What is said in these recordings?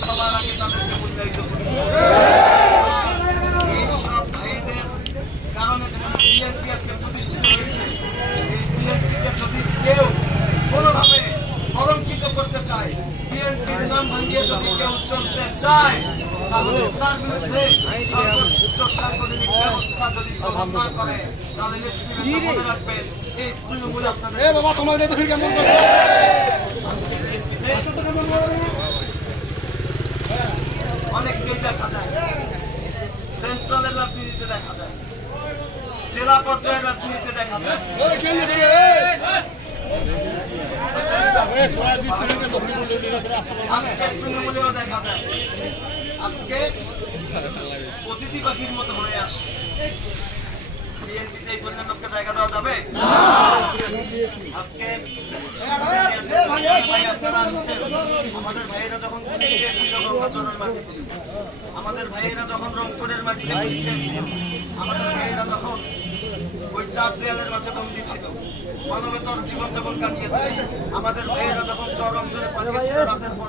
সবার আগে তাদেরকে মূল্যায়িত কোনোভাবে নাম ভাঙিয়ে যদি কেউ চলতে চায়, তাহলে তার বিরুদ্ধে সর্বোচ্চ যদি গ্রহণ করে, তাহলে মনে রাখবেন এই তৃণমূল আপনাদের বাবা তোমার দেখি কেমন করছে অনেককেই দেখা যায় সেন্ট্রালের রাজনীতিতে দেখা যায় জেলা পর্যায়ের রাজনীতিতে দেখা যায়। অতিথি পাখির মতো হয়ে আসে। বিএনপিতে এই লোককে জায়গা দেওয়া যাবে? আজকে আসছেন আমাদের ভাইয়েরা যখন গঙ্গাচরণ মাটিতে আমাদের ভাইয়েরা যখন রংপুরের মাটিতে গিয়েছিল, আমাদের ভাইয়েরা যখন ওই চার দেয়ালের মাঝে বন্দী ছিল। মানবেতর জীবন যাপন কাটিয়েছে, আমাদের ভাইয়েরা যখন চর অঞ্চলে পাঠিয়েছিল রাতের পর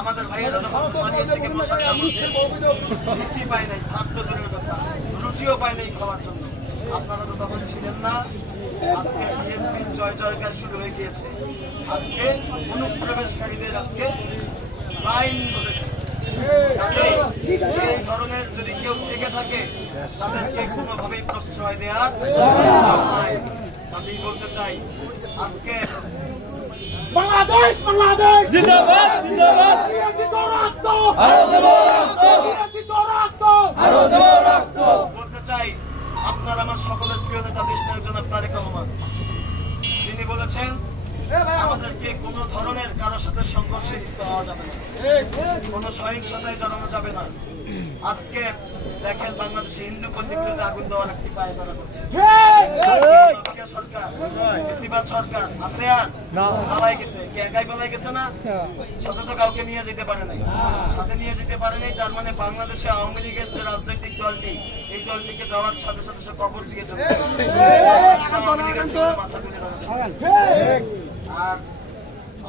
আমাদের ভাইয়েরা যখন পানিয়ে থেকে পোশাক রুটি পায় নাই তো কথা, রুটিও পায় নাই খাওয়ার জন্য। আপনারা তো তখন ছিলেন না আজকে বিএনপির জয় জয়কার শুরু হয়ে গিয়েছে। আজকে অনুপ্রবেশকারীদের আজকে লাইন এই ধরনের যদি কেউ থেকে থাকে তাদেরকে কোনোভাবেই প্রশ্রয় দেওয়া কাজেই বলতে চাই আজকে বাংলাদেশ বাংলাদেশ! জিন্দাবাদ জিন্দাবাদ বিএনপি দৌড়াত্ম ভারত রক্ত বিএনপি দৌড়াত্ম ভারত রক্ত বলতে চাই আপনার আমার সকলের প্রিয় নেতা দেশ নায়ক জনাব তারেক রহমান। তিনি বলেছেন আমাদেরকে কোনো ধরনের কারোর সাথে সংঘর্ষে লিপ্ত হওয়া যাবে না। কোনো সহিংসতায় জড়ানো যাবে না। আজকে দেখেন বাংলাদেশে হিন্দু পন্ডিতদের আগুন দেওয়ার একটি পায়ে তারা করছে সরকার সরকার আছে আর পালাই গেছে। কে একাই পালাই গেছে না? সাথে তো কাউকে নিয়ে যেতে পারে নাই। সাথে নিয়ে যেতে পারে নাই তার মানে বাংলাদেশে আওয়ামী লীগের যে রাজনৈতিক দলটি এই দলটিকে যাওয়ার সাথে সাথে সে কবর দিয়ে যাবে। আর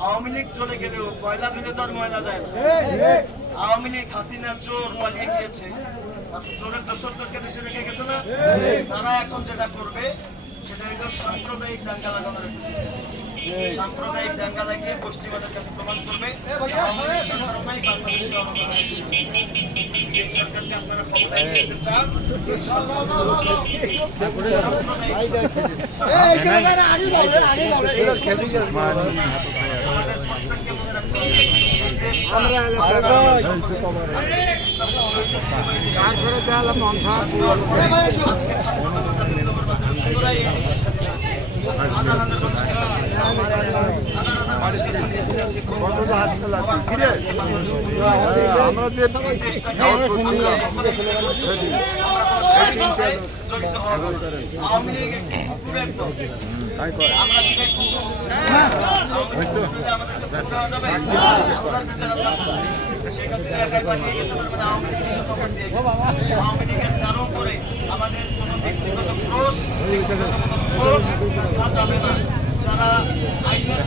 আওয়ামী লীগ চলে গেলেও কয়লা দিলে তো আর ময়লা যায় না। আওয়ামী লীগ হাসিনা চোর পালিয়ে গিয়েছে। চোরের দোষরদেরকে দেশে রেখে গেছে না? তারা এখন যেটা করবে সেটা হলো সাম্প্রদায়িক দাঙ্গা লাগানোর সাম্প্রদায়িক দাঙ্গা লাগিয়ে পশ্চিমাদের কাছে প্রমাণ করবে তারপরে দেখালাম আমরা যে আওয়ামী আমাদের কোনো ব্যক্তিগত ক্রোশ যাবে না। যারা আইনের